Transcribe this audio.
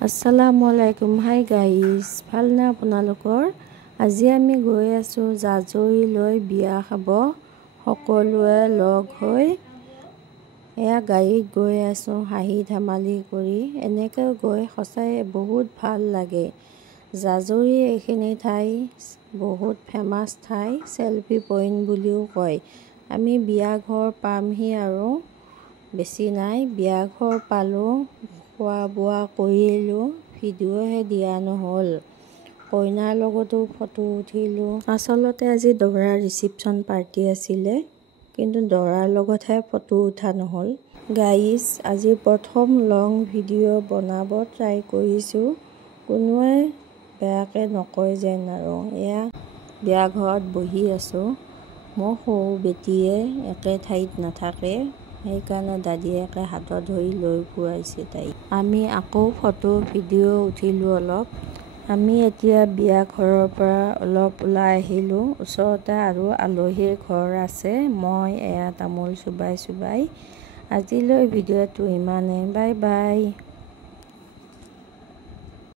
Assalamualaikum. Hi guys, ভাল না আপোনালোকৰ? আজি আমি গৈ আছো জাজৰিলৈ বিয়া খাব সকলোৱে লগ হৈ। এয়া গাড়ীত গৈ আছো হাঁহি ধেমালি কৰি। এনেকৈ গৈ সঁচাই বহুত ভাল লাগে। জাজৰি এইখিনি ঠাই বহুত ফেমাস ঠাই, সেলফি পইণ্ট বুলিও কয়। আমি বিয়া ঘৰ পামহি আৰু বেছি নাই। বিয়া ঘৰ পালো, খোৱা বোৱা কৰিলো, ভিডিঅ'হে দিয়া নহ'ল। কইনাৰ লগতো ফটো উঠিলো। আচলতে আজি দৰাৰ ৰিচিপশ্যন পাৰ্টি আছিলে, কিন্তু দৰাৰ লগতহে ফটো উঠা নহ'ল। গাইজ, আজি প্ৰথম লং ভিডিঅ' বনাব ট্ৰাই কৰিছোঁ। কোনোৱে বেয়াকৈ নকয় যেন আৰু। এয়া বিয়া ঘৰত বহি আছোঁ। মোৰ সৰু বেটীয়ে একে ঠাইত নাথাকে, সেইকাৰণে দাদীয়েকে হাতত ধৰি লৈ ফুৰাইছে তাইক। আমি আকৌ ফটো ভিডিঅ' উঠিলোঁ অলপ। আমি এতিয়া বিয়া ঘৰৰ পৰা অলপ ওলাই আহিলোঁ। ওচৰতে আৰু আলহীৰ ঘৰ আছে। মই এয়া তামোল চুবাই আজিলৈ ভিডিঅ'টো ইমানেই। Bye bye.